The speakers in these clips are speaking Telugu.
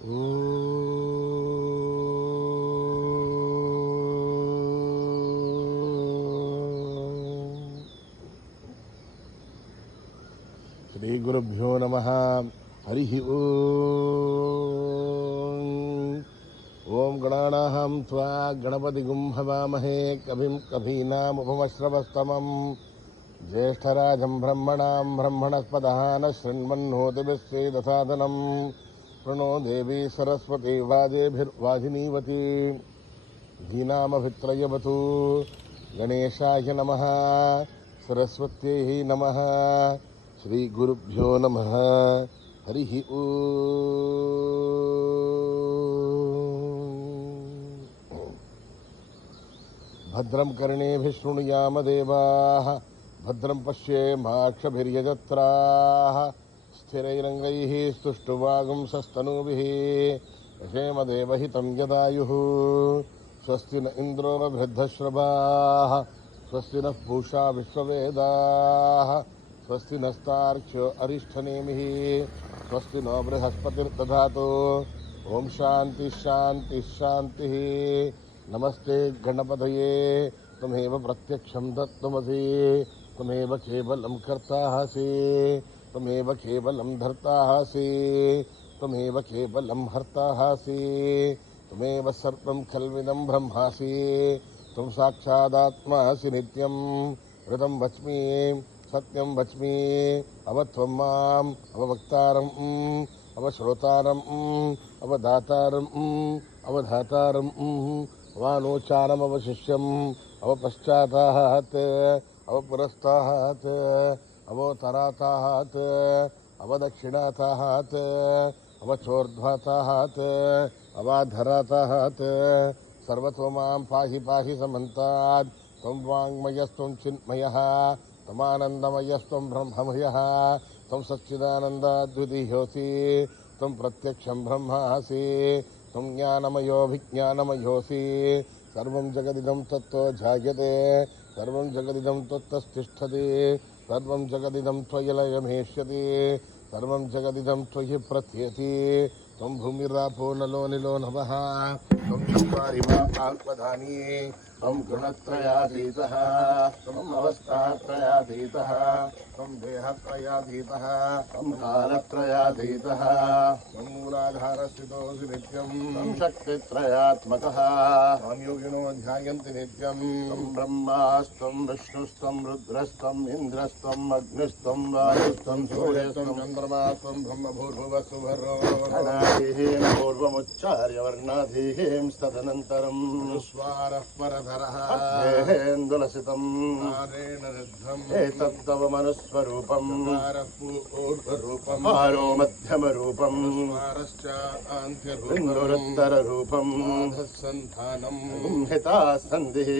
శ్రీ గురుభ్యో నమః. హరి ఓం గణానాహం త్వా గణపతిగుం హవామహే కవిం కవీనాముపమశ్రవస్తమం జ్యేష్ఠరాజం బ్రహ్మణాం బ్రహ్మణస్పదః శృణ్వన్నోతిభిశ్చేదసాదనం ప్రణో దేవీ సరస్వతి వాజేభిర్వాజినీవతి ధీనామభిత్రయవతు. గణేశాయ నమః, సరస్వత్యై నమః. శ్రీ గురుభ్యో నమః. హరి భద్రం కర్ణేభిః శృణుయామ దేవాః, భద్రం పశ్యేమాక్షభిర్యజత్రాః, స్థిరైరంగైః స్తుష్టువాగుంసస్తనూభిः యశేమ దేవహితం యదాయుః. స్వస్తి న ఇంద్రో వృద్ధశ్రవాः, స్వస్తి నః పూషా విశ్వవేదాः, స్వస్తి నస్తార్క్ష్యో అరిష్టనేమిః, స్వస్తి నో బృహస్పతిర్దధాతు. ఓం శాంతి శాంతి శాంతి. నమస్తే గణపతయే, త్వమేవ ప్రత్యక్షం తత్వమసి, త్వమేవ కేవలం కర్తాసి, త్వమేవ కేవలం ధర్తాసి, త్వమేవ కేవలం హర్తాసి, త్వమేవ సర్వం ఖల్విదం బ్రహ్మాసి, త్వం సాక్షాదాత్మాసి నిత్యం. ఋతం వచ్మి సత్యం వచ్మి, అవత్వం మాం అవవక్తారం అవశ్రోతారం అవదాతారం అవధాతారం అవానోచారమవశిష్యం అవపశ్చాతాత్ అవపురస్తాత్ అవోత్తరాతాత్ అవదక్షిణాతాత్ అవచోర్ధ్వాతాత్ అవాధరాతాత్. సర్వతో మాం పాహి పాహి సమంతాత్. త్వం వాంగ్మయస్త్వం చిన్మయః, త్వమానందమయస్త్వం బ్రహ్మమయః, త్వం సచ్చిదానందాద్వితీయోసి, త్వం ప్రత్యక్షం బ్రహ్మాసి, త్వం జ్ఞానమయోభిజ్ఞానమయోసి. సర్వం జగదిదం తత్తో జాయతే, సర్వం జగదిదం త్వత్తస్థిష్ఠతి, సర్వం జగదిదం త్వయలయమేష్యతి, సర్వం జగదిదం త్వయి ప్రత్యతి. త్వం భూమిరాపో నలో నిలో నభః, త్వం చత్వారి మా ఆల్పదాని, త్వం గుణత్రయాతీతః, త్వం అవస్థాత్రయాతీతః, త్వం దేహత్రయాతీతః, త్వం కాలత్రయాతీతః, త్వం మూలాధారస్థితోऽసి నిత్యం, త్వం శక్తిత్రయాత్మకः, త్వం యోగినో ధ్యాయంతి నిత్యం. త్వం బ్రహ్మాస్త్వం విష్ణుస్త్వం రుద్రస్త్వం ఇంద్రస్త్వం అగ్నిస్త్వం వాయుస్త్వం సూర్యస్త్వం చంద్రమాస్త్వం బ్రహ్మభూర్భువస్సుభరో. అనాదిహీన పూర్వముచ్చార్య వర్ణాధీహీం తదనంతరం స్వారః పరధరః దేహేందులసితం నారేణ రుద్ధం ఏతత్తవ మనుస్వరూపం ఊర్ధ్వరూపం ఆరో మధ్యమరూపం స్వారశ్చాంత్యరూపం సంధానం హితాసంధిః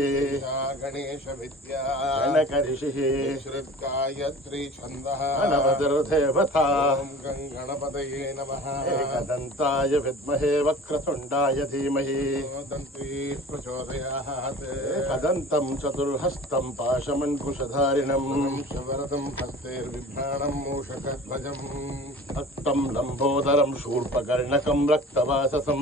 గణేశ విద్యా గణకరిషిః శ్రుత్గాయత్రీ ఛందః అనవదిర్దేవతా. ఓం గణపతయే నమః. ఏకదంతాయ విద్మహే వక్రతుండాయ ధీమహి దంతీ ప్రచోదయాత్. ఏకదంతం చతుర్హస్తం పాశమన్కుశధారిణం శవరదం హస్తైర్విభ్రాణం మూషకధ్వజం రక్తం లంబోదరం శూర్పకర్ణకం రక్తవాససం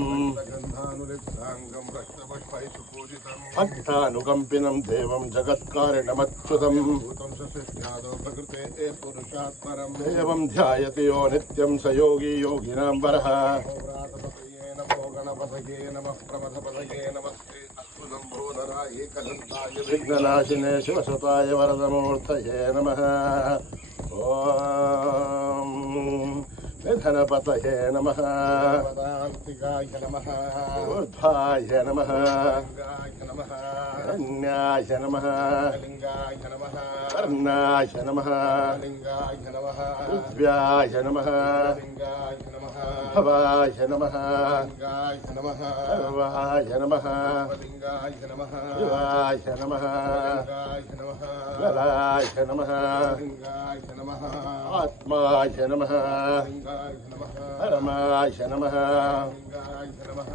గంధానులిప్తాంగం రక్తపుష్పైః పూజితం భక్తానుకంపినం దేవం జగత్కారిణమచ్యుతం భూతం సస్యాదో ప్రకృతే పురుషాత్పరం దేవం ధ్యాయతి యో నిత్యం స యోగి యోగినాం వరః. నమో గణపతయే నమః ప్రమథపతయే నమస్తే అస్మదంబోధరాయ ఏకదంతాయ విఘ్ననాశినే శివసుతాయ వరదమూర్తయే నమః. ఓం నిధనపతయే నమః, వేదాంతికాయ నమః, ఊర్ధ్వాయ నమః, నమః అన్యాయ నమః, లింగాయ నమః, కర్ణాయ నమః, లింగాయ నమః, దివ్యాయ నమః, లింగాయ నమః, భవాయ నమః, లింగాయ నమః, సర్వాయ నమః, లింగాయ నమః, శివాయ నమః, లింగాయ నమః, గలాయ నమః, లింగాయ నమః, ఆత్మాయ నమః, లింగాయ నమః, పరమాయ నమః, లింగాయ నమః,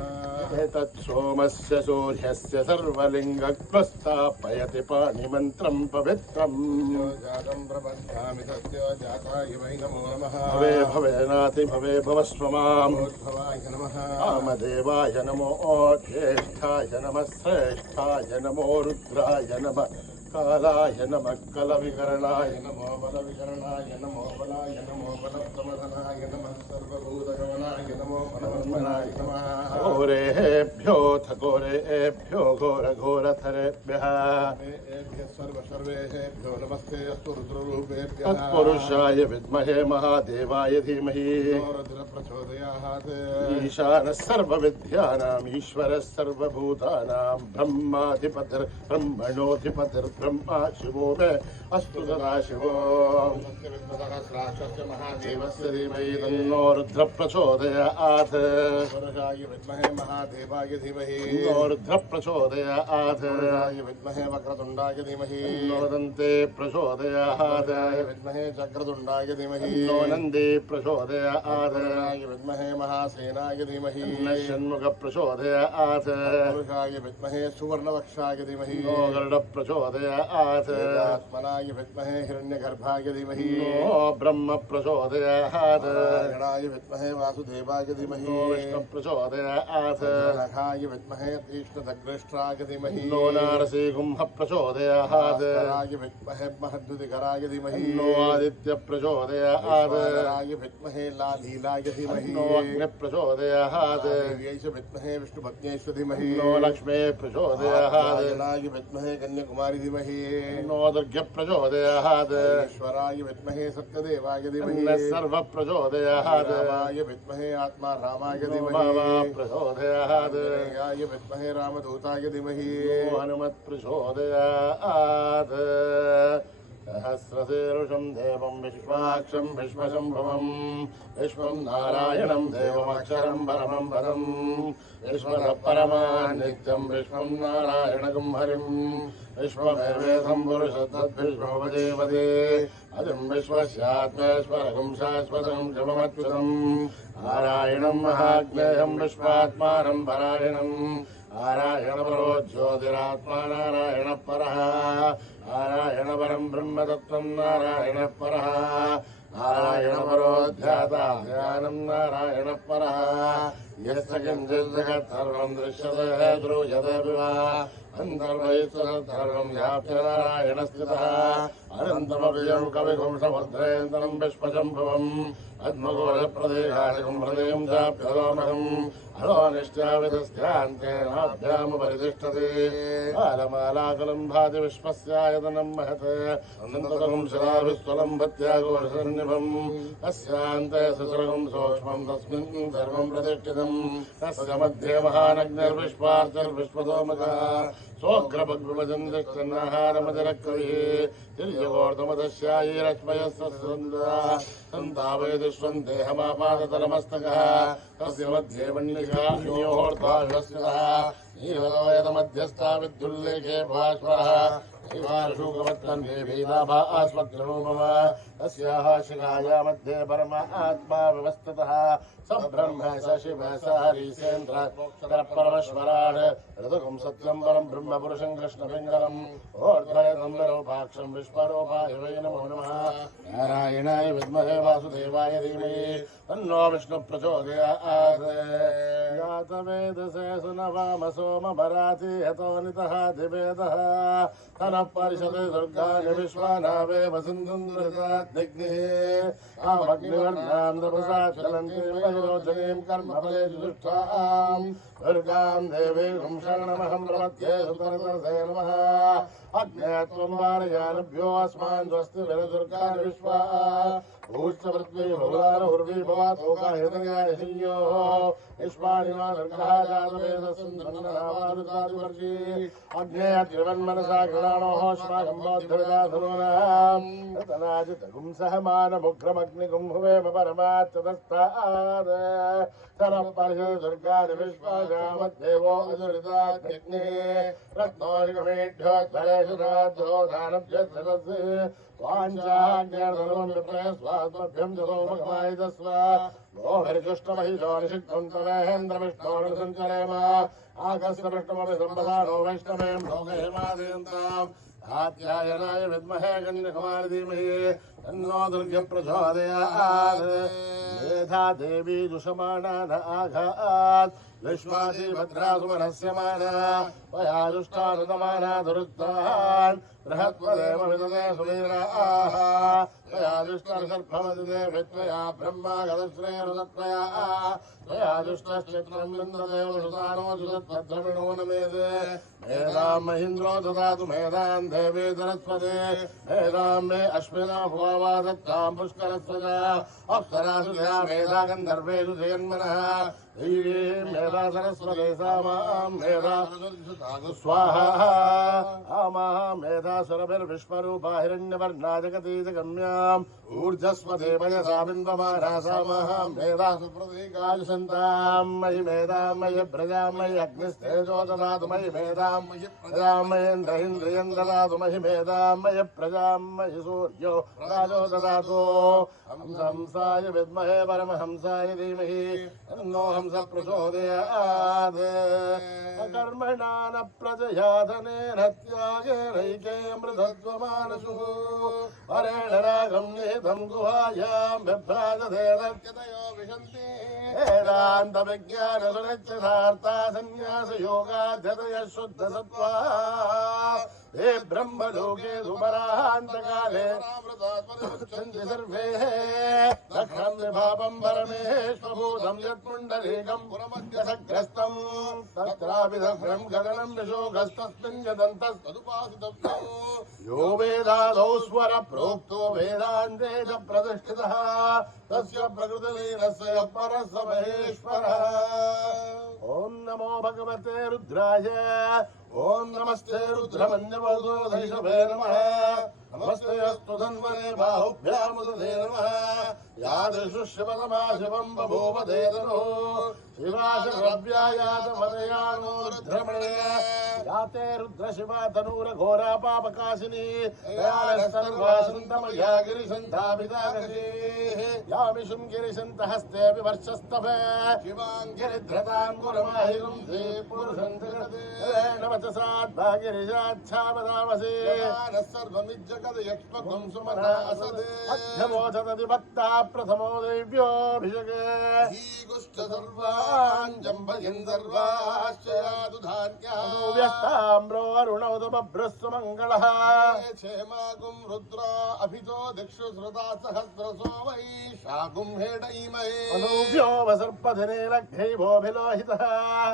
एतत् सोमस्य सूर्यस्य सर्वलिङ्गक्वस्थापयति पाणिमन्त्रं पवित्रम् भवे भवेनाति भवे भवस्व माम् वामदेवाय नमो ज्येष्ठाय नमः श्रेष्ठाय नमो रुद्राय नमः कालाय नमः कलविकरणाय नमो बलविकरणाय नमो बलाय नमो बलप्रमथनाय नमः सर्वभूतगमनाय नमो बलवर्मणाय नमः घोरेभ्योऽथ घोरेभ्यो घोरघोरथरेभ्यः सर्वेभ्यो नमस्ते अस्तु रुद्ररूपेभ्यः तत्पुरुषाय विद्महे महादेवाय धीमहि रुद्रप्रचोदयात् ईशानः सर्वविद्यानाम् ईश्वरः सर्वभूतानां ब्रह्माधिपतिर्ब्रह्मणोऽधिपतिर्ब्रह्मा शिवो मे अस्तु सदा शिवो महादेवस्य धीमहि तन्नो रुद्र प्रचोदयात् पुरुषाय विद्महे महादेवाय धीमहि तन्नो रुद्र प्रचोदयात् विद्महे वक्रतुण्डाय धीमहि तन्नो दन्ते प्रचोदयात् विद्महे चक्रतुण्डाय धीमहि तन्नो नन्दी प्रचोदयात् विद्महे महासेनाय धीमहि तन्नो षण्मुख प्रचोदयात् पुरुषाय विद्महे सुवर्णवक्षाय धीमहि तन्नो गरुड प्रचोदयात् आत्मनाय विद्महे हिरण्यगर्भाय धीमहि तन्नो ब्रह्म प्रचोदयात् गणाय विद्महे वासुदेवाय धीमहि तन्नो विष्णु प्रचोदयात् नखाय विद्महे तीक्ष्णदग्रष्ट्राय धीमहि तन्नो नारसिंह प्रचोदयात् कराय विद्महे महद्युतिकराय धीमहि तन्नो आदित्य प्रचोदयात् राय विद्महे लालीलाय धीमहि तन्नो अग्नि प्रचोदयात् देव्यै विद्महे विष्णुपत्न्यै धीमहि तन्नो लक्ष्मी प्रचोदयात् जनाय विद्महे कन्याकुमारी धीमहि तन्नो दुर्गे प्रचोदयात् ईश्वराय विद्महे सत्यदेवाय धीमहि सर्व प्रचोदयात् रामाय विद्महे आत्मा रामाय धीमहि प्रचोदयात् याय विद्महे रामदूताय धीमहि हनुमत् प्रचोदयात् सहस्रशीर्षं देवं विश्वाक्षं विश्वशम्भुवं विश्वं नारायणं देवमक्षरं परमं पदं विश्वतः परमा नित्यं विश्वं नारायणगं हरिं विश्वमेवेदं पुरुषस्तद्विश्वोपदेवते अजं विश्वस्यात्मेश्वरगं शाश्वतं जपमच्युतं नारायणं महाज्ञेयं विश्वात्मानं परायणं नारायणपरो ज्योतिरात्मा नारायणः परः नारायण परं ब्रह्मतत्त्वं नारायणः परः नारायण परो ध्याता ध्यानं नारायणः परः यस्य किञ्चित् जगत् सर्वं दृश्यते द्रूयते विवा अन्तर्बहिस्तत्सर्वं व्याप्य नारायणस्थितः अनन्तमव्ययं कविपुंसमुद्रेन्दनं विश्वशम्भुवम् अद्मघोषप्रदेशादिकं हृदयं चाप्यलोमहम् अणोनिश्चाविधस्यान्तेनाभ्यामुपरितिष्ठते बालमालाकुलं भाति विश्वस्यायतनं महत् अनन्ततमं शिलाभिस्वलं भत्याघोषसन्निभम् तस्यान्ते सुसृगं सूक्ष्मं तस्मिन् सर्वं प्रतिष्ठितम् तस्य मध्ये महानग्निर्विश्वार्चर्विश्वतोमकः सोऽग्रभग्विभजन्तिश्चन्नाहारमतिरकविः तिर्यगोर्धमदस्यायीरश्मयस्य सन्तावयदिष्वं देहमापादतलमस्तकः तस्य मध्ये वह्निका योर्ध्वाश्वस्यः नीवलोयतमध्यस्था विद्युल्लेखे भास्वरः शिवाशुकवत्कन्धे भीदाभास्वग्रहोमः तस्याः शिखाया मध्ये परमात्मा व्यवस्थितः स ब्रह्म स शिव स हरिसेन्द्र परमेश्वरान् ऋतुकं सत्यं परं ब्रह्म पुरुषं कृष्णपिङ्गलम् ऊर्ध्वरेतं विरूपाक्षं विश्वरूपाय वै नमो नमः नारायणाय विद्महे वासुदेवाय धीमहि तन्नो विष्णु प्रचोदयात् जातवेदसे सुनवाम सोमभराति यतो नितः दिवेदः तनः परिषदे दुर्गानि विश्वानावेव सिन्धुन्द्रताग्निः कामग्निवर्णां चलन्तीं वैरोचनीं कर्मफलेषु दुष्टां दुर्गां देवीं शरणमहं प्रपद्ये सुतरसे नमः अग्ने त्वं वारयानभ्यो अस्मान् स्वस्ति विरदुर्गानि विश्वा भूष्टपृथ्वी भुवनानुर्वी भवातोकाहृदयाय श्रियोः विश्वानि वा दुर्गः जातवेदसुन्दरनावादुकादिवर्षी अग्ने त्रिवन्मनसा गृणाणोः श्वाकं बोद्धविदाधुनोनाम् रतनाजितगुं सहमानमुग्रमग्निगुं भुवेम परमाच्युतस्तात् सरः परिषद दुर्गानि विश्वासामद्देवो अजुरिताग्निः रत्नोऽधिकमेढ्योद्धरे दानभ्यस्तरस्य वाञ्छाज्ञाधर्मं विप्रय स्वात्मभ्यं जतोपगमायितस्व गोभिर्जुष्टमहिषो निषिद्धं तवेन्द्रविष्णोर्विसञ्चरेम आगस्य विष्णुमपि सम्पदानो वैष्णवें लोकहेमादयन्ताम् आत्यायनाय विद्महे कन्याकुमारी धीमहि तन्नो दुर्गे प्रचोदयात् मेधा देवी जुषमाणा न आघात् विश्वासी भद्रासुमनस्य माना त्वया दुष्टानुतमाना दुरुक्तान् बृहत्पदेव विदते सुवीराः त्वया दुष्टर्षर्भवदिते वित्वया ब्रह्मा गतश्रेयरुदत्वया त्वया दुष्टश्चित्रं विन्दते वृषानो जुदत्भद्रविणो नमेदे मेधां महीन्द्रो ददातु मेधां देवी सरस्वती मेधां मे अश्विना भुवा दत्तां पुष्करस्वजा अप्सरासु दया मेधा गन्धर्वेषु जयन्मनः देवीं मेधा सरस्वती सा मां मेधा स्वाहा आमाः मेधा सुरभिर्विश्वरूपा हिरण्यवर्णा जगतीजगम्याम् ऊर्जस्वते मयसा बिन्दमाना सा मां मेधा सुप्रतीकायुषन्तां मयि मेधां मयि प्रजां मयि अग्निस्तेजो ददातु मयि मेधां मयि प्रजां मयीन्द्रियं ददातु मयि मेधां मयि प्रजां मयि सूर्यो राजो ददातु हंसाय विद्महे परमहंसाय धीमहि तन्नो हंस प्रचोदयात् कर्मणा न प्रजया धनेन त्यागेनैके मृतत्वमानसुः परेण रागं निहितं गुहायां बिभ्राजधेदत्यतयो विशन्ति वेदान्तविज्ञानसुनिश्चितार्था सन्न्यासयोगाध्यतयः शुद्धसत्त्वाः हे ब्रह्मलोके सुपरान्तकाले परामृतात्परिमुच्यन्ते सर्वे दक्षं विभावं परमेश्वभूतं यत्पुण्डरीकं पुरमध्यसग्रस्तं तत्रापि दग्रं गगनं विशोकस्तस्मिन् यदन्तस्तदुपासितव्यो यो वेदादौ स्वर प्रोक्तो वेदान्ते च प्रतिष्ठितः तस्य प्रकृतिलीनस्य परः स महेश्वरः ॐ नमो भगवते रुद्राय ओम नमस्ते रुद्रमन्यवदोधैषभे नमः नमस्ते अस्तु धन्वने बाहुभ्यामुदधे नमः यादृशु शिवतमाशिवं बभूव देदनो शिवाशरव्यायातमदयानो रुद्रमणे याते रुद्रशिवा तनूरघोरा पापकाशिनी दयालस्तर्वासन्तमया गिरिसन्धाभिदागती यामिषुं गिरिसन्तहस्तेऽपि वर्षस्तभे शिवां गिरिध्रतां गुरमाहिरुं ते पुरुषन्ते नमतसाद्भागिरिजाच्छावदामसे सर्वमिज्जगदयक्ष्मकं सुमना असदे अध्यमोचतति भक्ता प्रथमो दैव्योऽभिषेके हीगुश्च सर्वान् जम्भयन् सर्वाश्चयादुधान्याः व्यस्ताम्रो अरुणौदमभ्रस्व मङ्गलः क्षेमागुं रुद्रा अभितो दिक्षु श्रुता सहस्रसो वै शागुं हेडैमहे अनुव्यो वसर्पधिने लग्घैभोऽभिलोहितः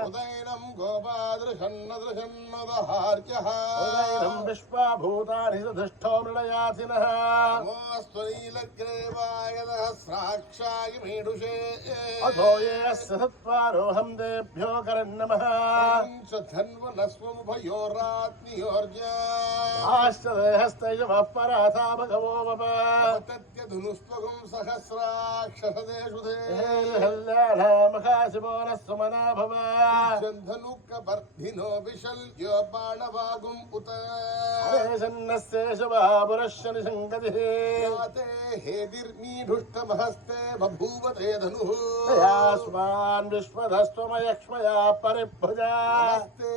उदैनं गोपादृशन्नदृशन्नदहार्क्यः उदैनं विश्वाभूतानि सुधिष्ठो मृडयासिनः नमोऽस्तु नीलग्रीवाय सहस्राक्षाय मीडुषे अथो ये अस्य सत्त्वारोहं देभ्यो करन्नमः धन्वनस्वमुभयोरात्म्योर्जा आश्च देहस्तैजवः पराथा भगवो वप तत्यधुनुस्त्वगुं सहस्राक्षसदेषु दे हल्याढामखाशिवो नः सुमना भव धनुकवर्धिनो विशल्यो बाणवागुम् उत सन्नस्येषवः पुरश्शनि सङ्गतिः याते हेदिर्मीढुष्टमहस्ते बभूव ते धनुः यास्मान् विश्वधस्त्वमयक्ष्मया परिभुजा हस्ते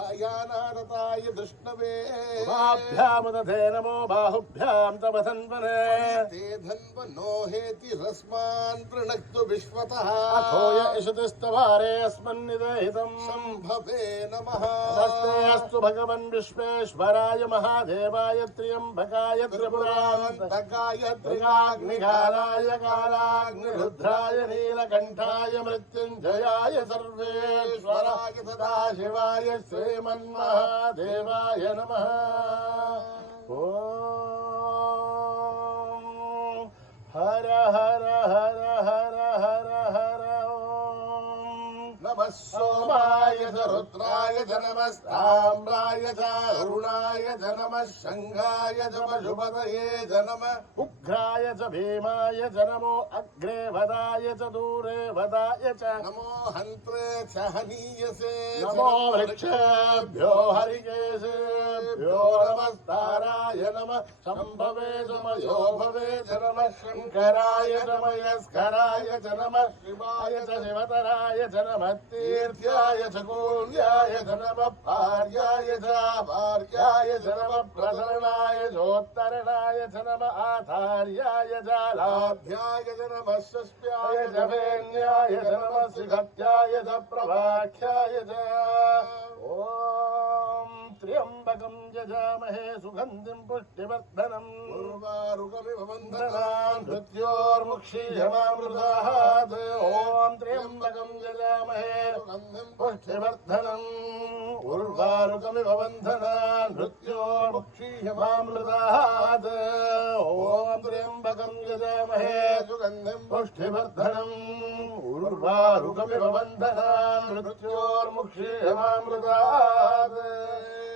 स्वायुधायानारताय दृष्णवे उभाभ्यामुदधे नमो बाहुभ्यां तव धन्वने ते धन्वनो हेतिरस्मान् प्रणक्तु विश्वतः अथो य इषतिस्तवारे अस्मन्निदेहितं सम्भवे नमः नमस्ते अस्तु भगवन् विश्वेश्वराय महादेवाय त्र्यम्बकाय त्रिपुरान्तकाय त्रिकाग्निकालाय कालाग्निरुद्राय नीलकण्ठाय मृत्युञ्जयाय सर्वेश्वराय सदाशिवाय श्रीमन्महादेवाय नमः ॐ हर हर हर हर हर हर ॐ नमः सोमाय च रुद्राय च नमः ताम्राय च अरुणाय च नमः शङ्खाय च पशुपतये च नमः उग्राय च भीमाय च नमो अग्रे वदाय च दूरे वदाय च नमो हन्त्रे च हनीयसे नमो वृक्षेभ्यो हरिकेशेभ्यो नमस्ताराय नमः शम्भवे च मयो भवे च नमः शङ्कराय च मयस्कराय च नमः शिवाय च शिवतराय च नमः तीर्थ्याय च कूल्याय च नमः भार्याय च भार्याय च नमः प्रसरणाय चोत्तरणाय च नमः आधार्याय च लाभ्याय च नमः षष्ट्याय च वेन्याय च नमः श्रीभक्त्याय च प्रभाख्याय च ॐ त्र्यम्बकं यजामहे सुगन्धिं पुष्टिवर्धनम् उर्वारुकमिव बन्धनान् मृत्योर्मुक्षीयमामृतात् ॐ त्र्यम्बकं यजामहे सुगन्धिं पुष्टिवर्धनम् उर्वारुकमिव बन्धनान् मृत्योर्मुक्षीयमामृतात् ॐ त्र्यम्बकं यजामहे सुगन्धिं पुष्टिवर्धनम् उर्वारुकमिव बन्धनान् मृत्योर्मुक्षीयमामृतात्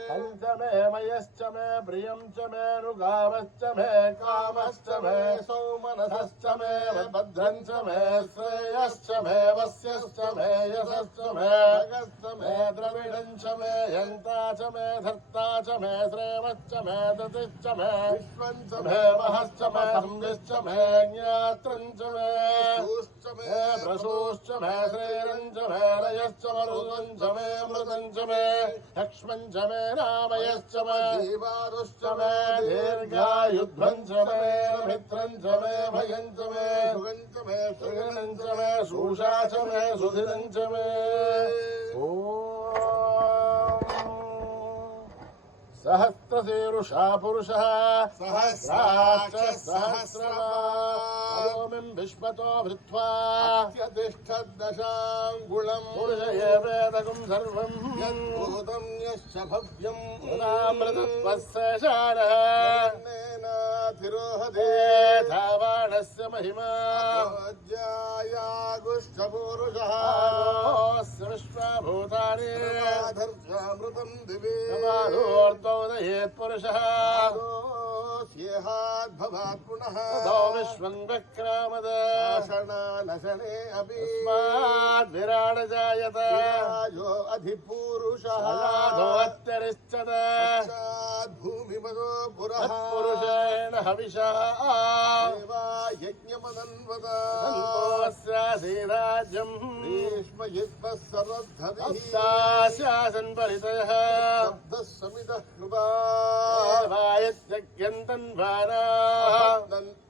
पंचमे मयश्च मे प्रियं च मे नुगावश्च मे कामश्च मे सौमनसश्च मे भद्रं च मे श्रेयश्च मे वस्यश्च मे यशश्च मे भगश्च मे द्रविडं च मे यन्ता च मे धर्ता च मे श्रेवश्च मे दतिश्च मे विश्वं च मे महश्च मे संविश्च मे ज्ञात्रं च मे सूश्च मे प्रसूश्च मे श्रेरं च मे रयश्च मरुतं च मे अमृतं च मे लक्ष्मं च मे नामयश्च मे जीवादुश्च मे दीर्घायुध्वं च मे मित्रं च मे भयं च मे सुगं च मे सुगणं च मे सूषा च मे सुधिरं च मे ॐ सहस्रशीर्षा पुरुषः सहस्राक्ष सहस्रपादोमिं विश्वतो भृत्वा अत्यतिष्ठद्दशाङ्गुलं पुरुषये वेदकं सर्वं यद्भूतं यश्च भव्यं नामृतत्वस्य शारः तिरोहते धावाणस्य महिमा ज्यायागुष्ठपुरुषः विश्वभूतानि धर्षामृतं दिवे ोदयेत् पुरुषः ह्येहाद्भवात् पुनः ततो विश्वं वक्रामद शणानशने अपि तस्माद्विराड जायत यो अधिपुरुषः अत्यरिष्यत भूमिमदो पुरः पुरुषेण हविषा यज्ञमदन्वत राज्यम् भीष्मयित्वः सरद्धविः परितयः समितः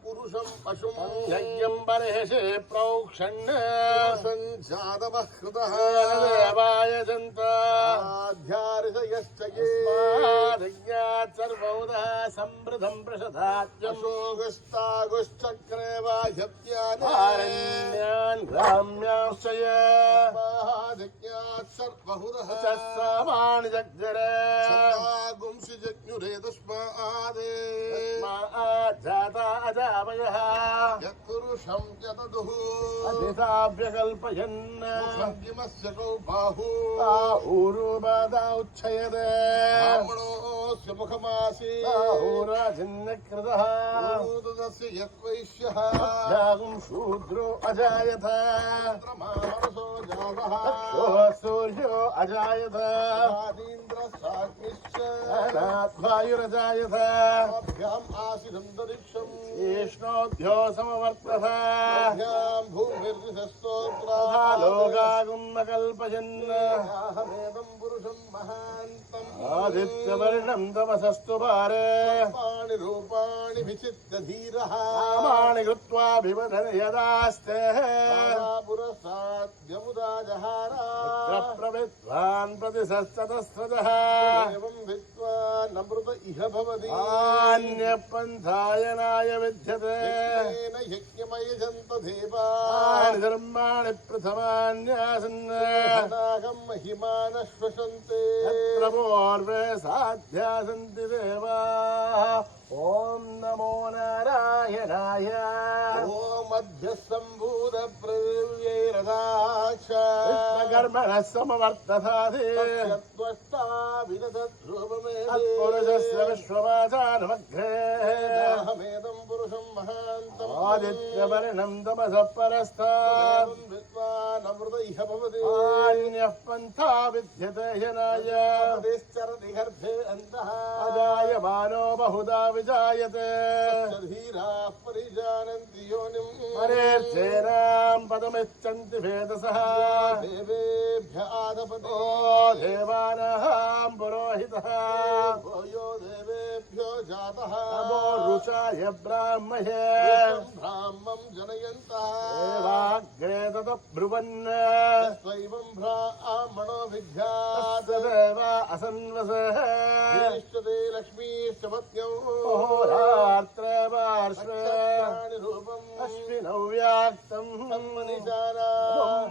पुरुषं पशुं यज्ञं बर्हिषे प्रोक्षन् जातवः कृतः देवाय जन्ताध्यार्षयश्च यस्माद्यज्ञात् सर्वौदः समृद्धं प्रशधात्यशोगस्तागुश्चक्रे वाह्यत्यान् ग्राम्यांश्च यज्ञात् सर्वहुरः च सामानि जग्जरे गुंसि जज्ञुरे तस्मात् जाता अजावयः यत्पुरुषं यतदुः अधिसाभ्यकल्पयन् किमस्य कौ बाहू बाहूरुबाधा उच्छयते ब्राह्मणोऽस्य मुखमासीत् बाहूराजन्यकृतः तस्य यद्वैश्यः यागुं शूद्रो अजायत मनसो जातः सूर्यो अजायत आदीन्द्रसाग्निश्च वायुरजायत अभ्याम् आसिदन्तरिक्षम् ईष्णोऽभ्यो समवर्तः भूमिर्दिशस्तोत्रा लोकागुम् अहमेदं पुरुषं महान्तम् आदित्यवर्णं तमसस्तु पारे रूपाणि रूपाणि विचित्य धीरः नामानि कृत्वा विवदन यदास्ते पुरसाद्यमुदा जहारा प्रविद्वान् प्रतिशस्ततस्रजः एवं विद्वान् नमृत इह भवति अन्यपन्थायनाय विद्यते यज्ञमयजन्त देवानि धर्माणि प्रथमान्यासन् महिमानः श्वसन्ते प्रभोर्वे साध्या सन्ति देवाः ॐ नमो नारायणाय ॐ मध्यः सम्भूत प्रदिव्यैरदाक्ष कर्मणः समवर्ततादि तत्पुरुषस्य विश्ववाचानमग्रे अहमेदं पुरुषं महान्तम् आदित्यवर्णं तमसः परस्तात् विद्वानमृतैः भवति अन्यः पन्था विद्यते ह्यनाय उपदेश्चरति गर्भे अन्तः अजायमानो बहुधा विजायते धीराः परिजानन्ति योनिम् परेर्थेनां पदमिच्छन्ति भेदसः देवेभ्य आदपते देवानां पुरोहितः यो देवेभ्यो जातः नमो रुचाय ब्राह्मये ब्राह्मं जनयन्तः देवाग्रे ततब्रुवन् स्वैवं ब्राह्मणो विद्यात् तदेव असन्वसः इष्टते लक्ष्मीश्च पत्न्यौ होरात्र पार्श्वे रूपम् अश्विनौ व्याक्तम् मनिषानाम्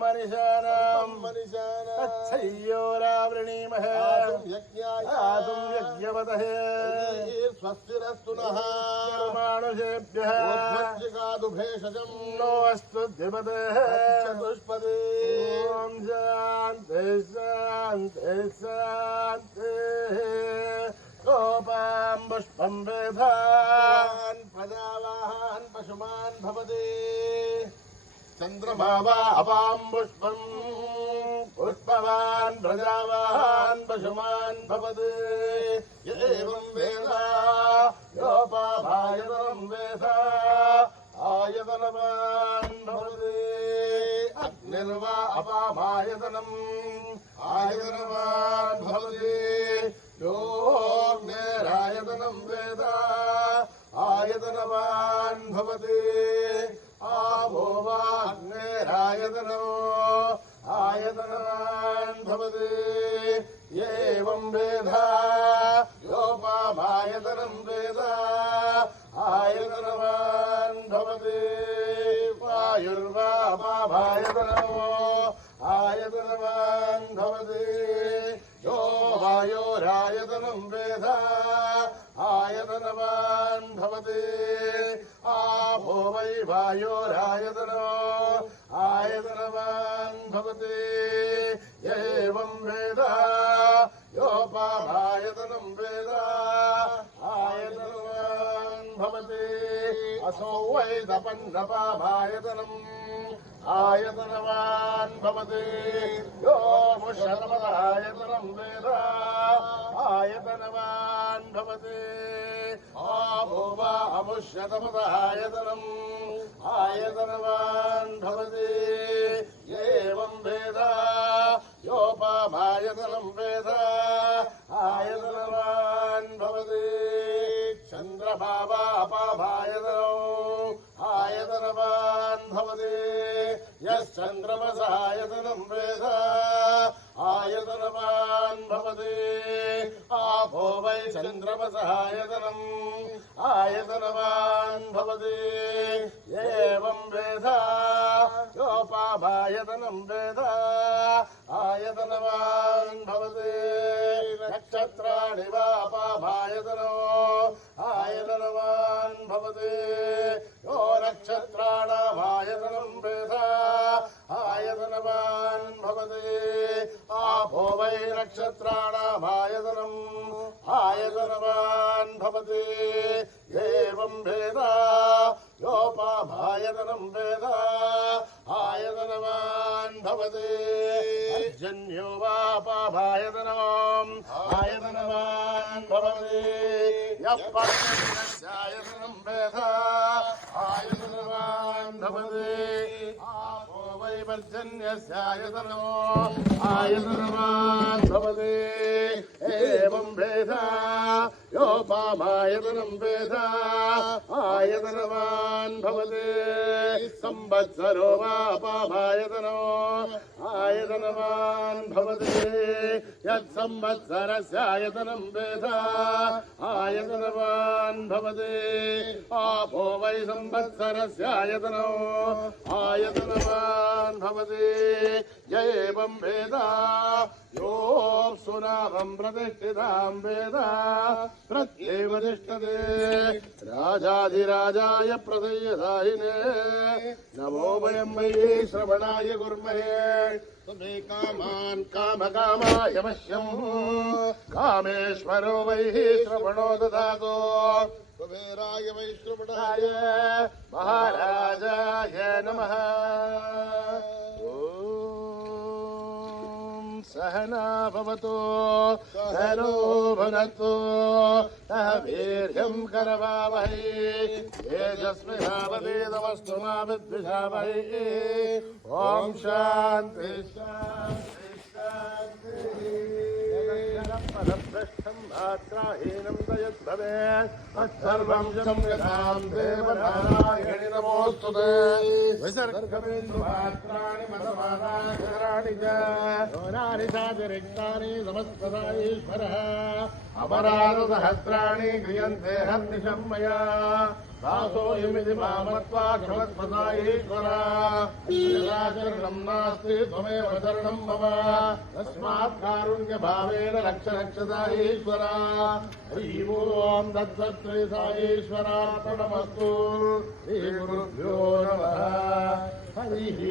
तच्छय्योरावृणीमहे आतुं यज्ञवतहे स्वस्तिरस्तु नः मानुषेभ्यः भेषजम् नो अस्तु द्विपदेः चतुष्पदे ॐ शान्ति शान्ति शान्तिः गोपां पुष्पं वेधान् प्रजावान् पशुमान् भवते चन्द्रमा वा अपां पुष्पं पुष्पवान् प्रजावान् पशुमान् भवते य एवं वेद योपाभायतनं वेद आयतनवान् भवते अग्निर्वा अपामायतनम् आयतनवान् भवते योऽग्निरायतनं वेद आयतनवान् भवते आवो वाग्नेरायतनो आयतनवान् भवते एवं वेद योपामायतनं वेद आयतनवान् भवते वायुर्वा अपामायतनो आयतनवान् भवते यो वायोरायतनं वेद आयतनवान् भवते आपो वै वायोरायतनो आयतनवान् भवते एवं वेद योपामायतनं वेद आयतनवान् भवते असौ वै तपन्नपामायतनम् आयतनवान् भवते यो मुषतमदायतनं वेद आयतनवान् भवते आपो वा अमुष्यतमदायतनम् आयतनवान् भवते एवं वेद योपामायतनं वेद आयतनवान् भवते चन्द्रमा वा अपामायतनो आयतनवान् भवते यश्चन्द्रमसायतनं वेद आयतनवान् भवते आपो वै चन्द्रमसायतनम् आयतनवान् भवते एवं वेद योपामायतनं वेद आयतनवान् भवते नक्षत्राणि वा अपामायतनो आयतनवान् भवते यो नक्षत्राणामायतनं वेद आयतनवान् भवते आपो वै नक्षत्राणामायतनम् आयतनवान् भवते एवं वेद योपामायतनं वेद आयतनवान् भवते पर्जन्यो वापामायतनम् आयतनवान् भवते यः पर्जन्यस्यायतनं वेद आयतनवान् भवते आपो वै पर्जन्यस्यायतनो आयतनवान् भवते एवं वेद योपामायतनं वेद आयतनवान् भवते संवत्सरो वापामायतनो आयतनवान् भवते यत्संवत्सरस्यायतनं वेद आयतनवान् भवते आपो वै संवत्सरस्यायतनो आयतनवान् भगवान् भवति य एवं वेद योऽप्सु नामं प्रतिष्ठितां वेद प्रत्येव तिष्ठते राजाधिराजाय प्रदयदायिने नमो वयं वै श्रवणाय कुर्महे तमे कामान् कामकामाय मह्यं कामेश्वरो वै श्रवणो ददातु कुबेराय वैश्रवणाय महाराजाय नमः ॐ सहना भवतु सहनो भुनक्तु सह वीर्यं करवावहै तेजस्विनावधीतमस्तु मा विद्विषावहै ॐ शान्ति शान्ति शान्तिः मात्राहीनं दयद्भवेत् तत्सर्वं संयतां देवनारायणि नमोऽस्तुते विसर्गबिन्दुमात्राणि मदमानाक्षराणि च योनानि चातिरिक्तानि समस्तदा ईश्वरः अपराधसहस्राणि क्रियन्ते हर्निशं मया दासोऽयमिति मामत्वा क्षमस्वदा ईश्वरा यदा शरणं नास्ति त्वमेव शरणं मम तस्मात् कारुण्यभावेन रक्ष रक्षता ईश्वरा हरि ओं दत्तश्री साईश्वरार्पणमस्तु श्रीगुरुभ्यो नमः हरिः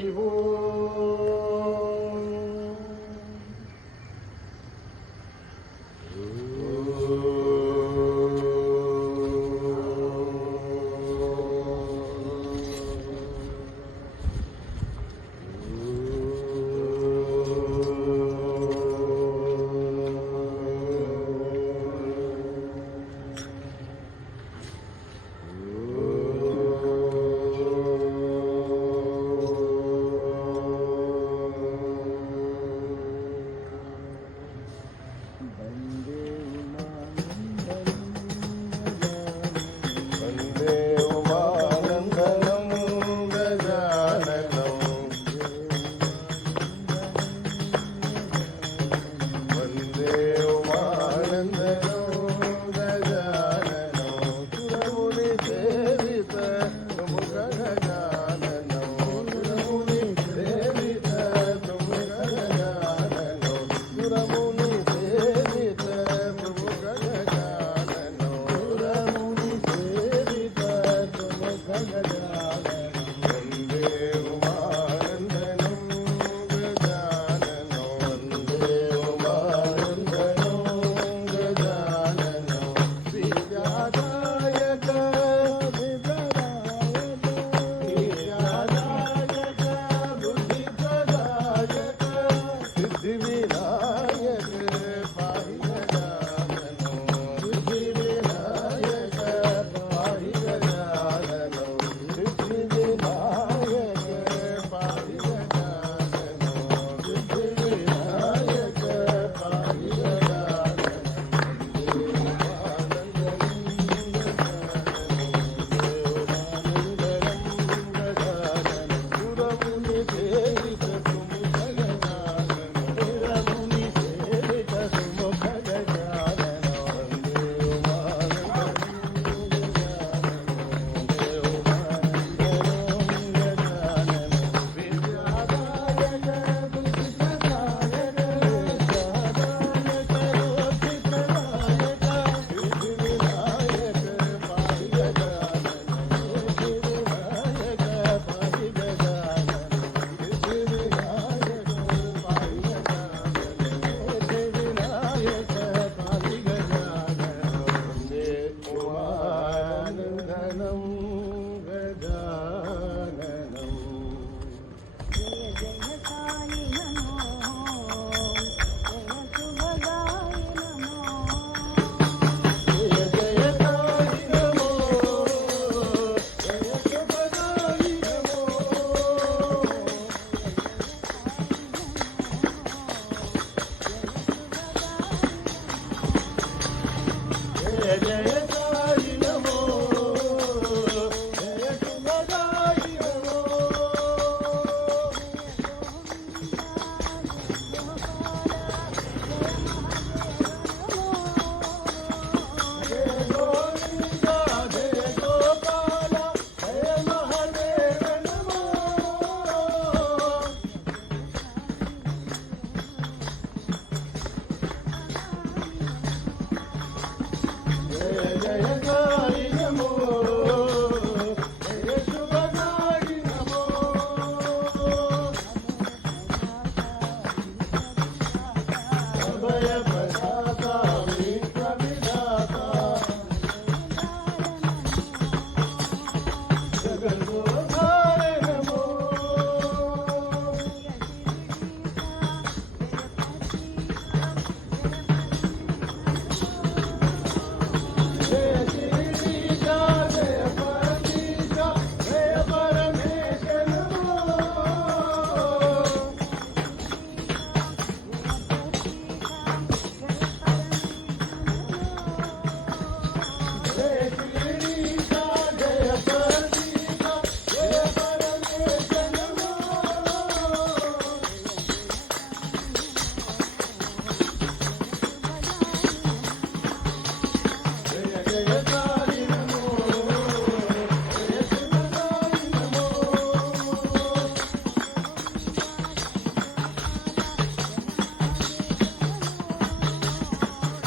जय साई नमो जय शुभ साई नमो अभय प्रदाता विश्व विधाता जगद्गुरुधारे नमो जय शिरीषा जय परमेशा जय परमेश नमो जय शिरीषा जय परमेशा जय परमेश नमो जय जय साई नमो जय शिव साई नमो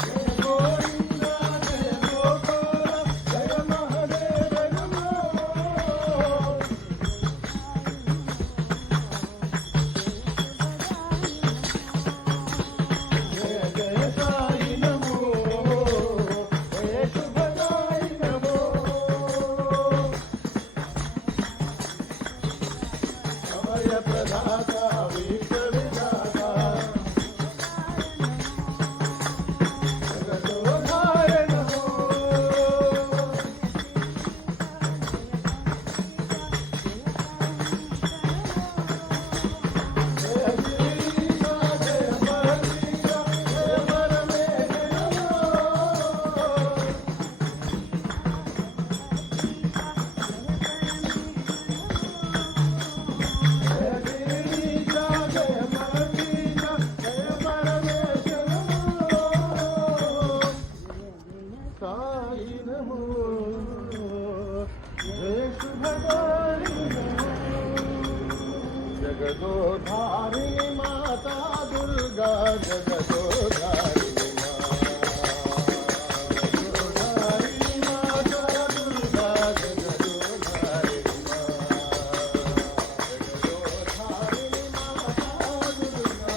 जय गोविंद जय गोपाल जय महादेव नमो जय जय साई नमो जय शुभ साई नमो अभय प्रदाता विश्व विधाता जगद्गुरुधारे नमो जय शिरीषा जय परमेशा जय परमेश नमो जय शिरीषा जय परमेशा जय परमेश नमो साई नमो जय शुभ साई नमो जगदोधारिणी माता दुर्गा जगदोधारिणी माता दुर्गा जगदोधारिणी जगदोधारिणी माता दुर्गा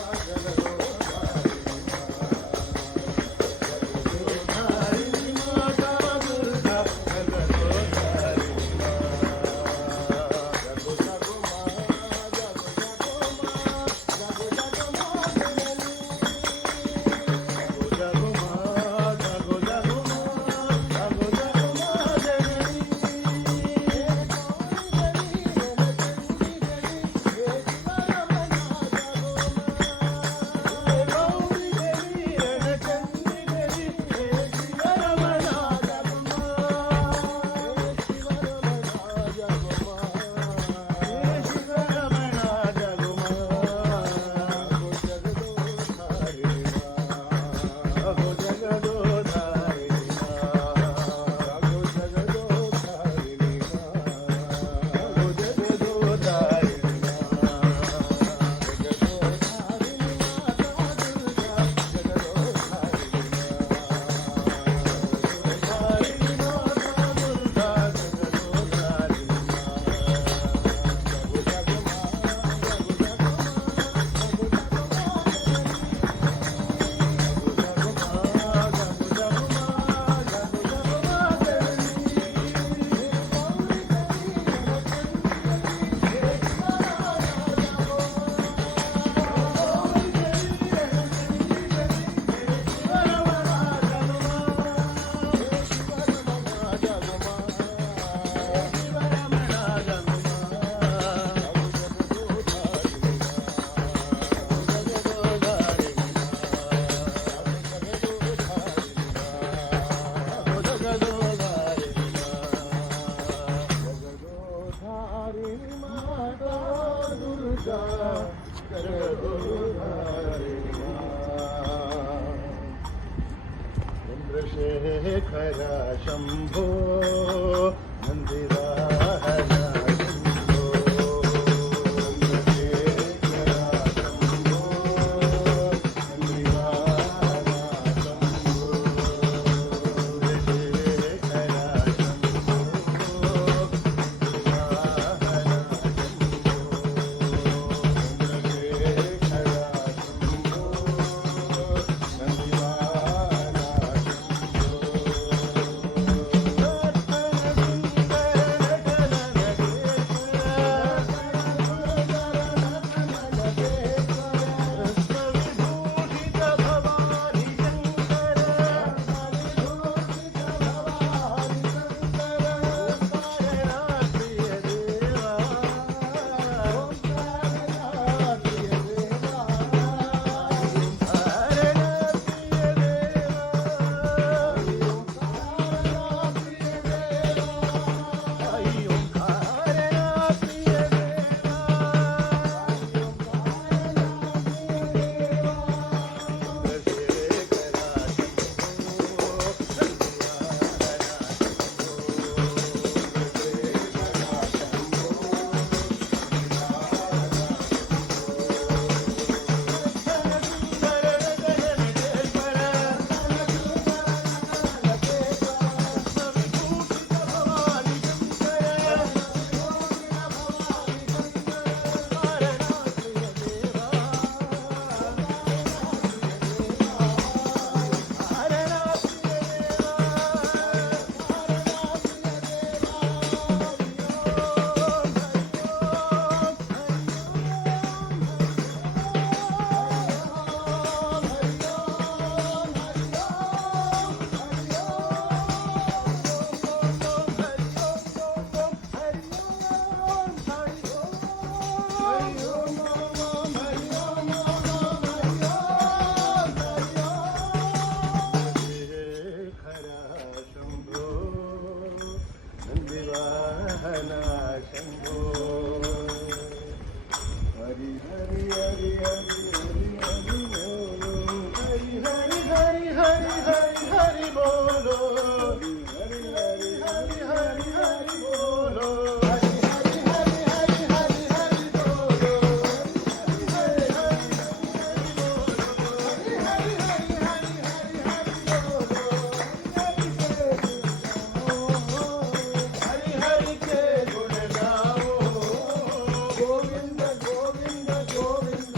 जगदोधारिणी माता दुर्गा चंद्रशेखर शंभो मंदिराहर शंभो चंद्रशेखर शंभो मंदिराहर शंभो चंद्रशेखर गोविंद गोविंद गोविंद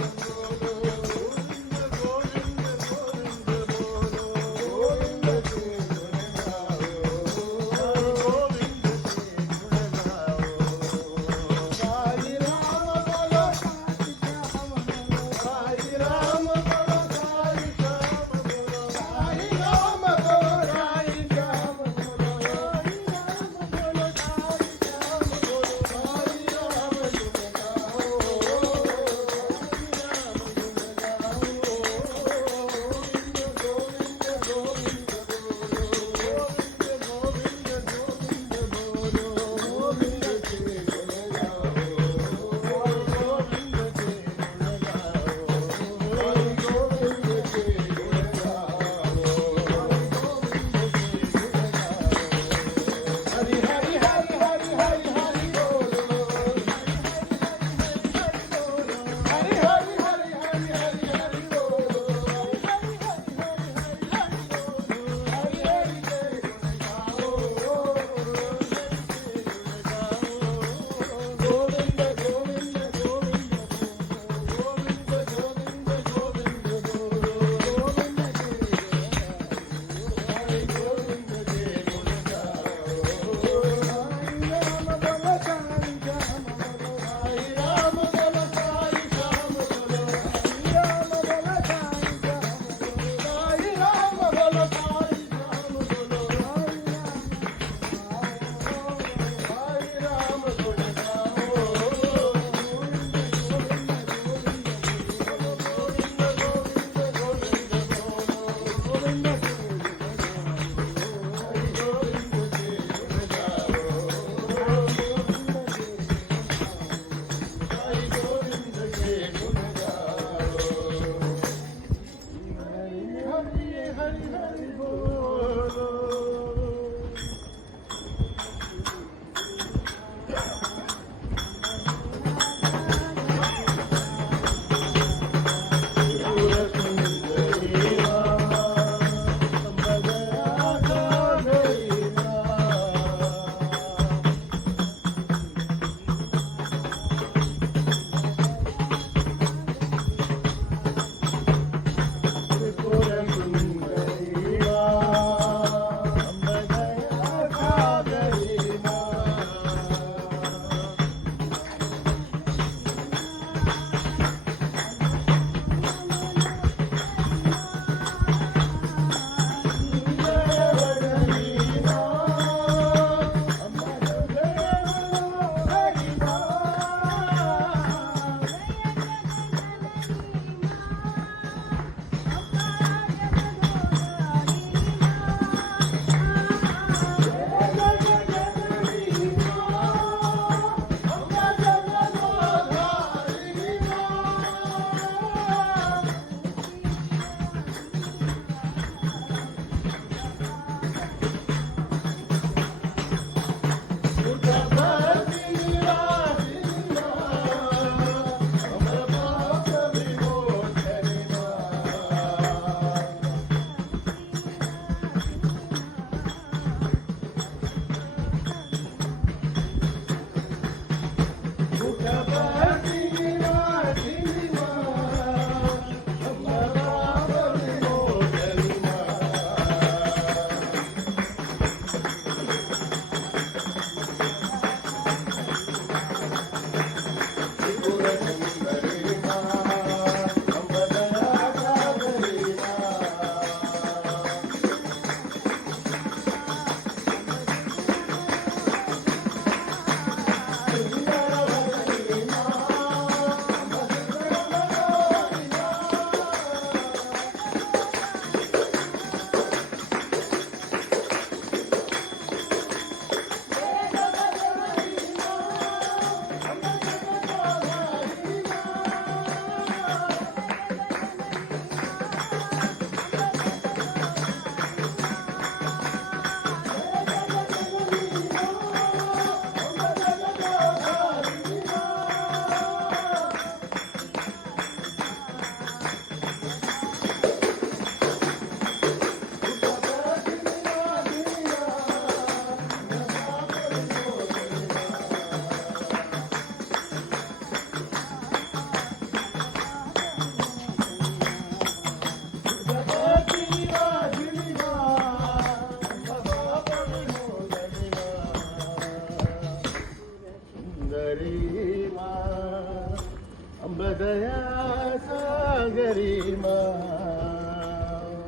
सागरी मा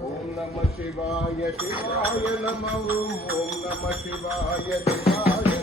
ओम नमः शिवाय शिवाय नमः ओम नमः शिवाय शिवाय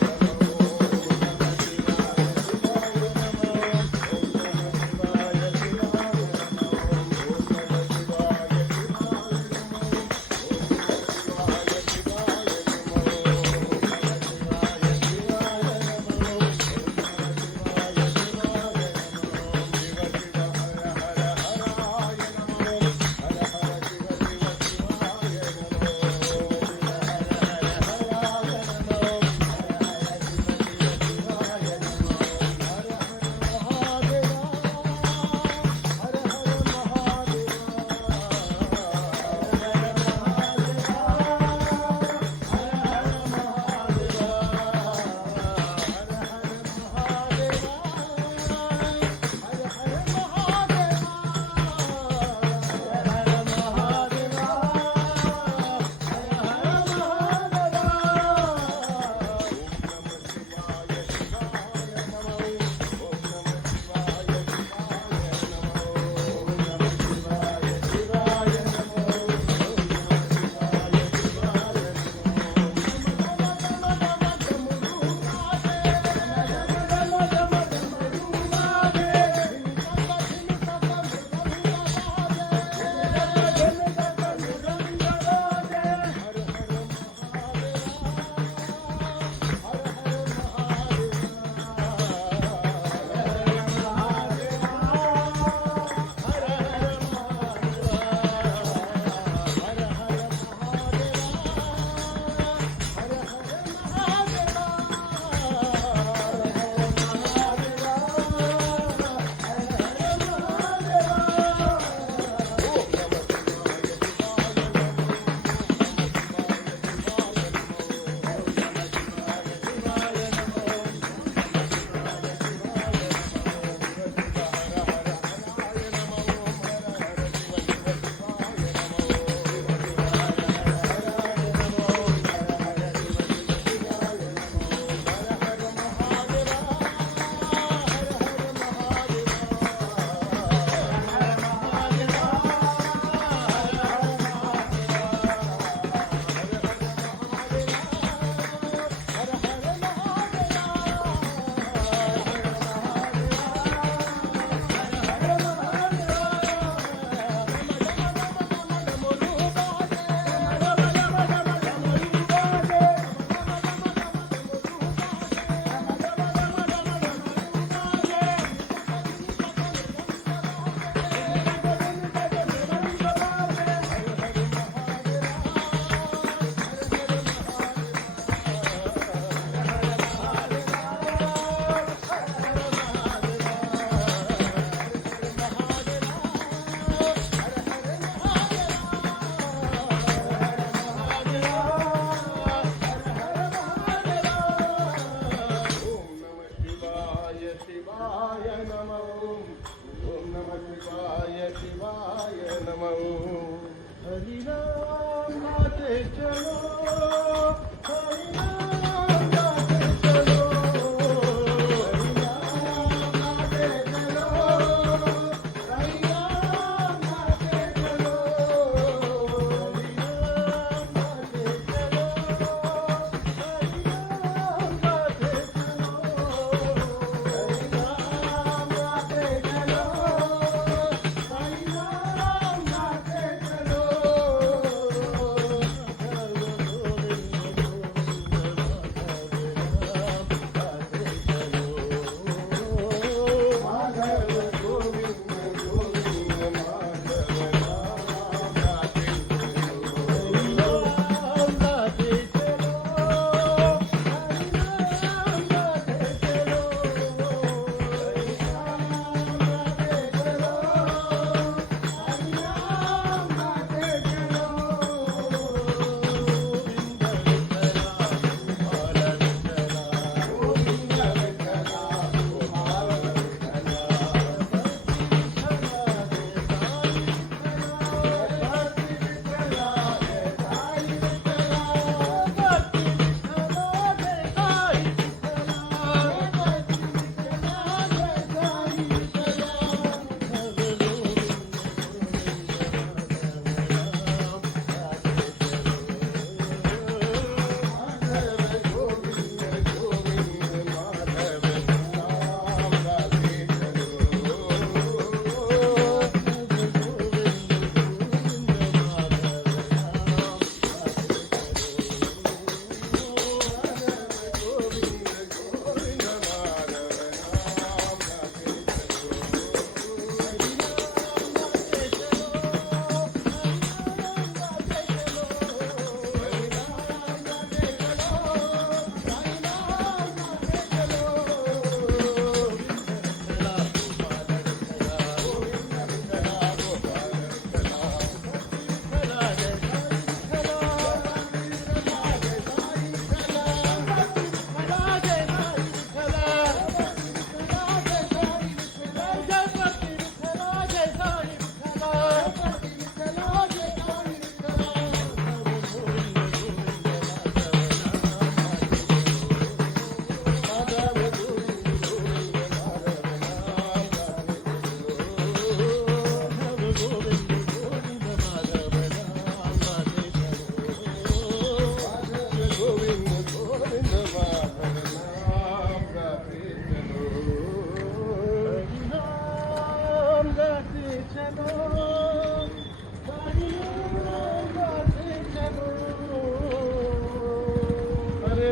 Hare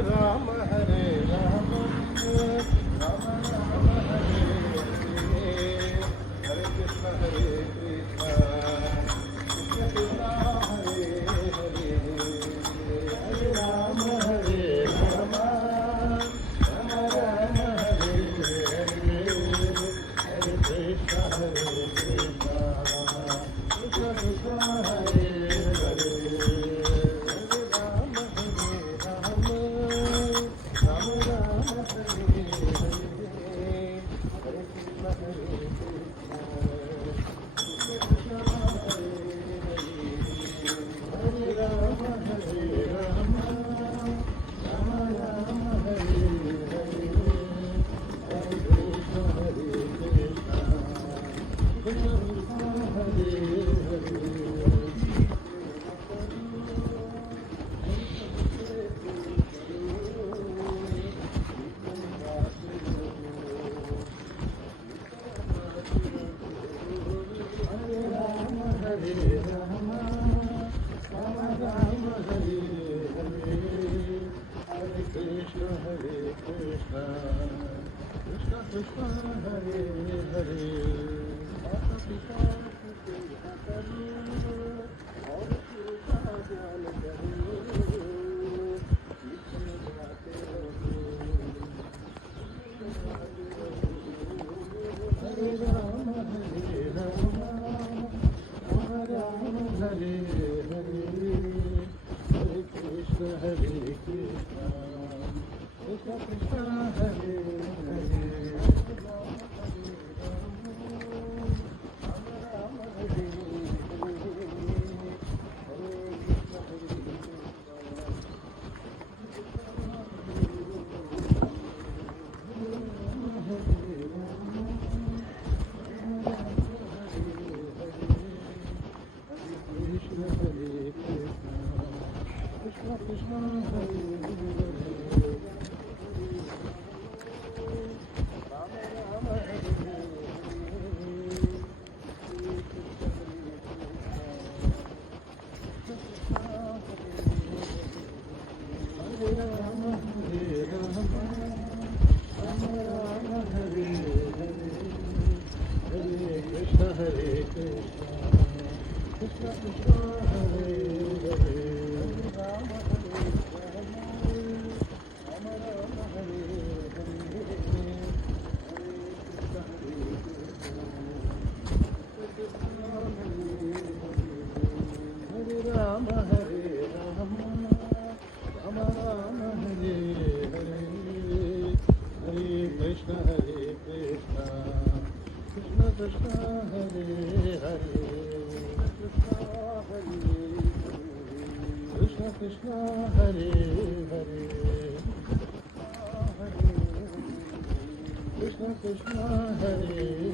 Rama, Hare Rama, Rama Rama, Hare Hare, Hare Krishna, Hare Krishna, Krishna Krishna, Hare Hare, Hare Rama, Hare Rama, Rama Rama, Hare Hare, Hare Krishna, Hare Krishna, Krishna Krishna, Hare Hare.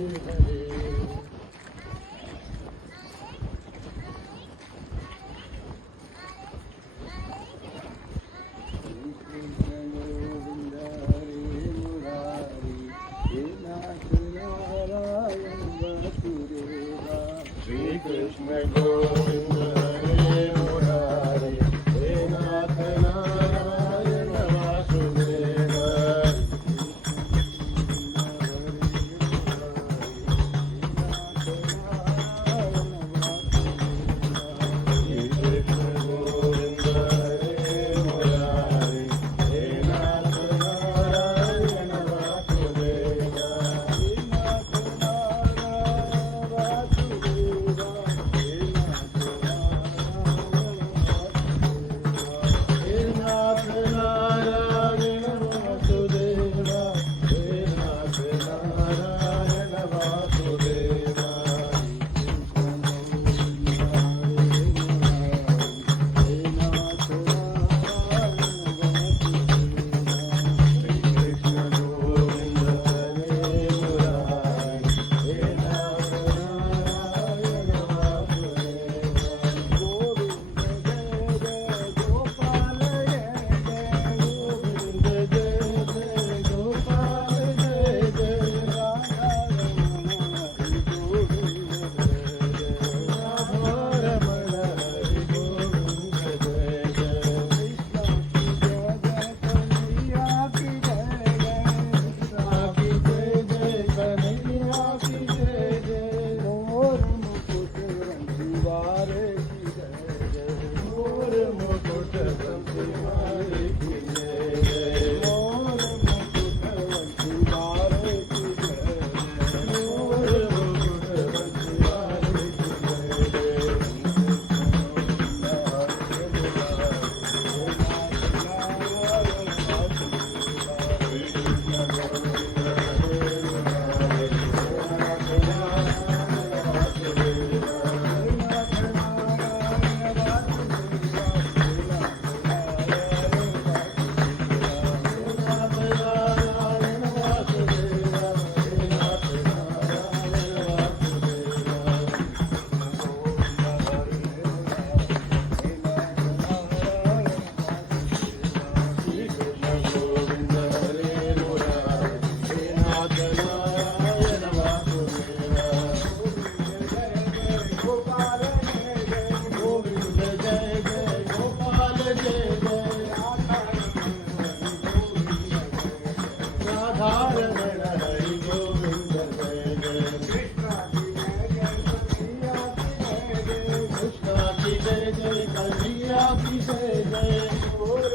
अतिशय जय मोर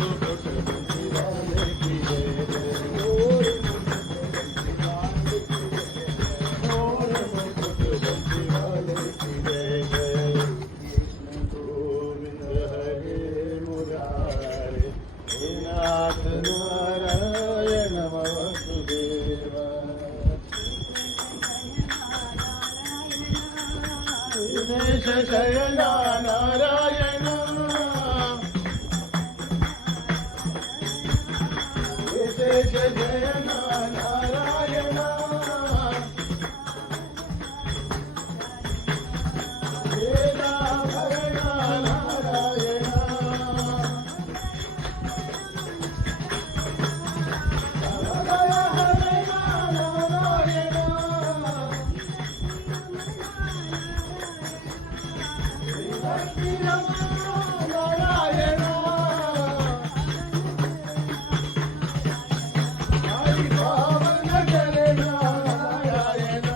मुकुट बंसी वाले की जय जय मोर मोर मुकुट बंसी वाले की जय जय कृष्ण गोविंद हरे मुरारे हे नाथ नारायण वासुदेवा दिनेश शयना नारायण दिनेश जयना नारायण वेदा भरणा नारायण सर्वदय हरणा नारायण श्री नारायण हरि पावन करे नारायण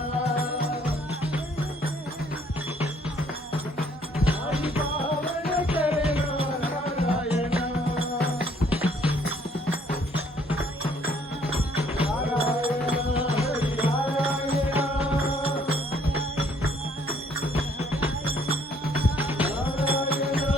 हरि पावन करे नारायण नारायण हरि नारायण नारायण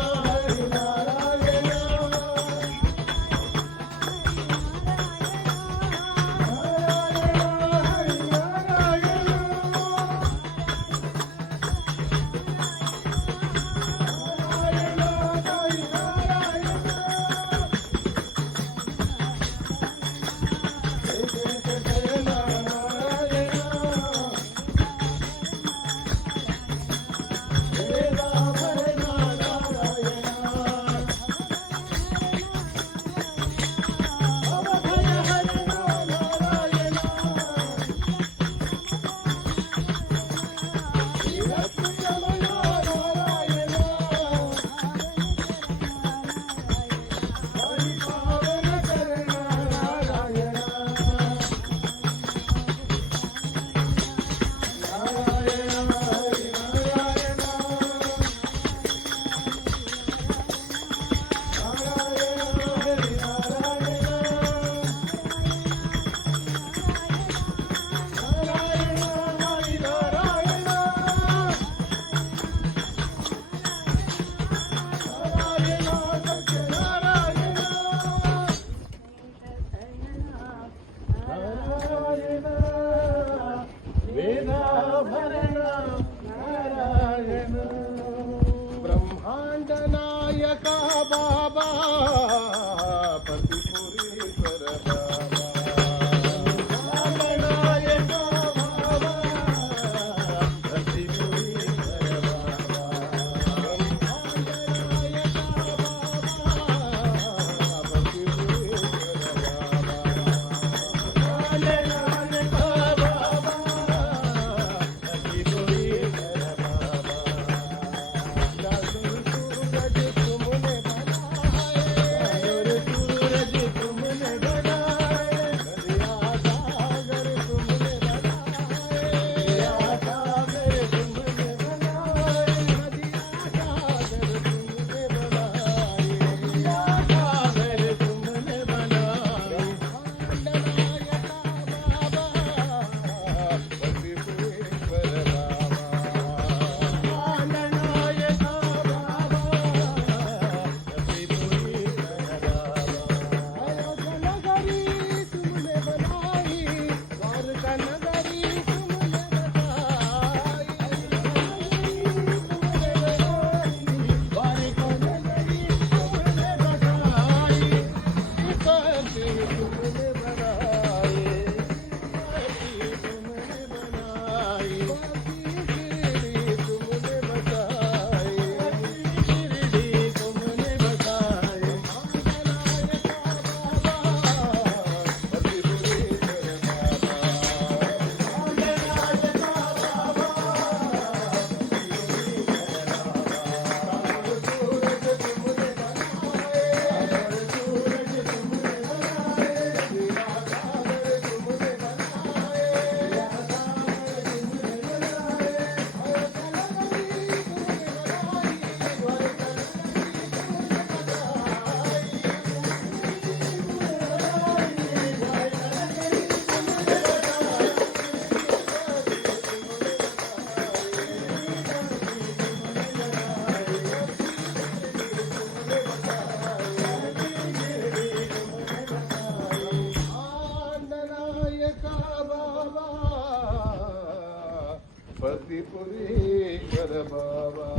पतिपुरीश्वर बाबा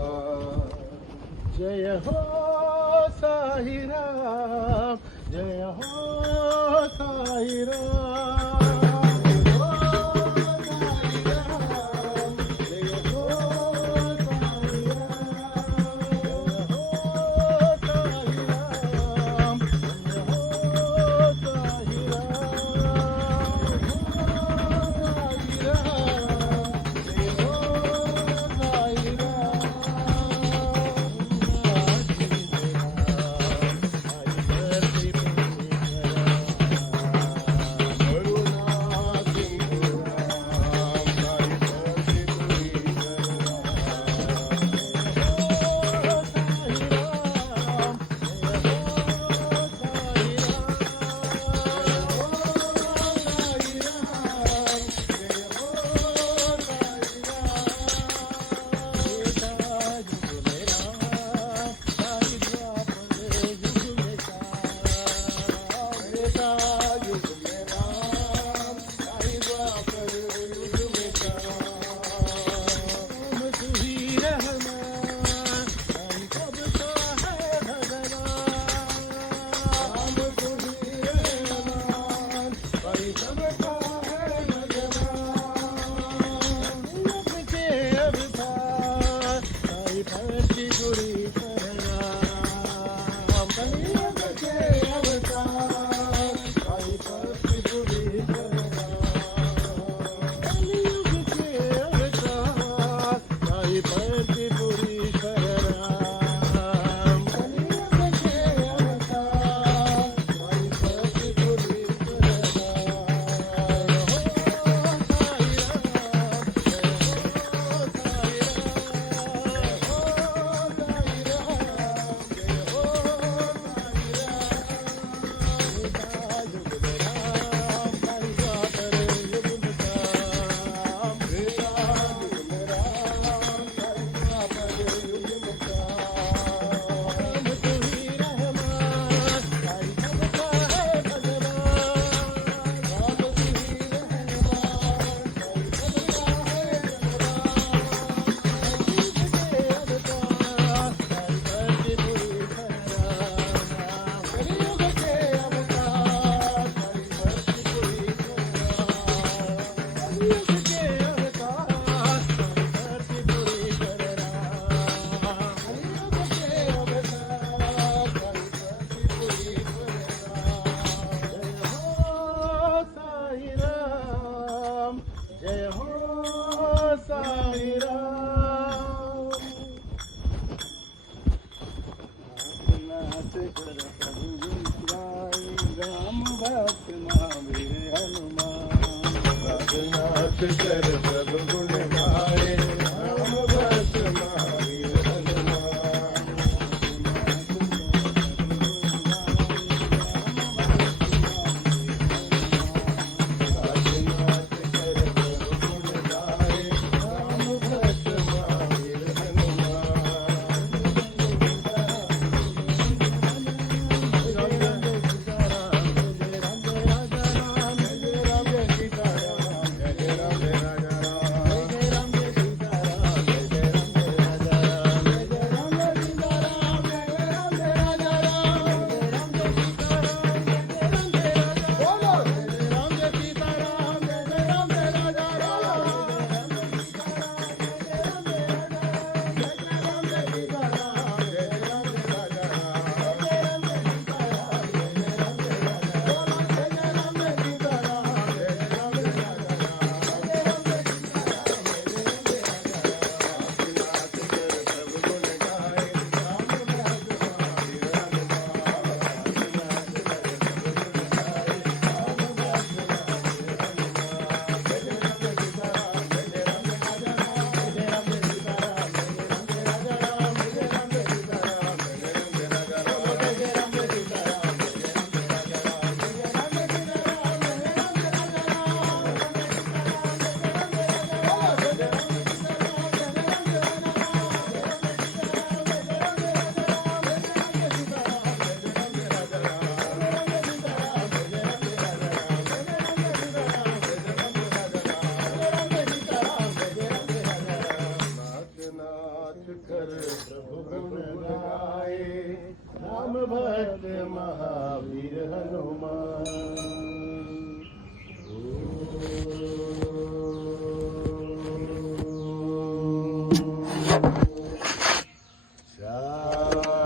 जय हो साईराम जय हो साईराम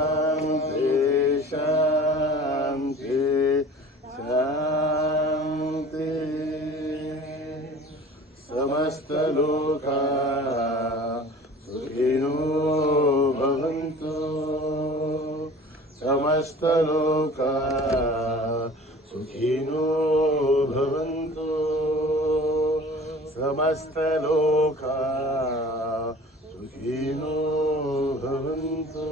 शांती शांती शांती समस्त लोका सुखिनो भवन्तु समस्त लोका सुखिनो भवन्तु समस्त लोका सुखिनो भवन्तु